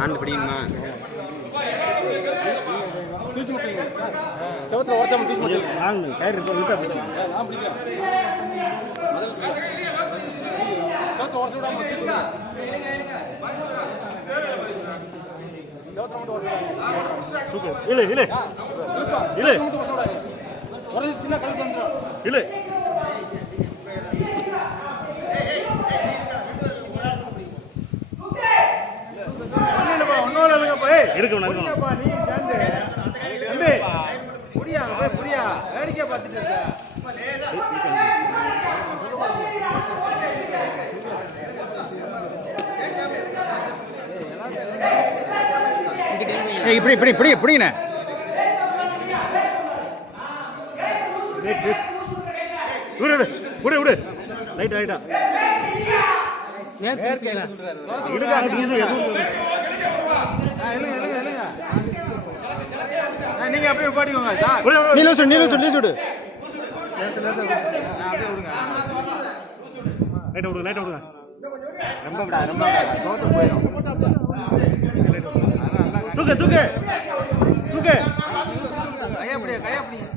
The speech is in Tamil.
ஆண்டு பிடிக்குமா செவத்துல ஒருத்தம் தூக்கி மட்டும் வாங்க கயிறு இருக்கு விட்டா பிடிக்கும் செவத்துல ஒருத்தம் விடாம செவத்துல மட்டும் ஒருத்தம் தூக்கு இல்ல இல்ல இல்ல ஒரு சின்ன கழுத்து வந்துரும் இல்ல எடுக்கணும் புரியா புரியா வேடிக்கை பார்த்துட்டு இருக்க இப்படி இப்படி இப்படி இப்படிண்ணே விடு விடு விடு ரைட் ரைட்டா நீங்க அப்படியே பாடிக்கோங்க சார் நீலு சுடு ரைட் விடுங்க ரைட் விடுங்க ரொம்ப சோத்து போயிடும் தூக்கு தூக்கு தூக்கு கையா பிடிங்க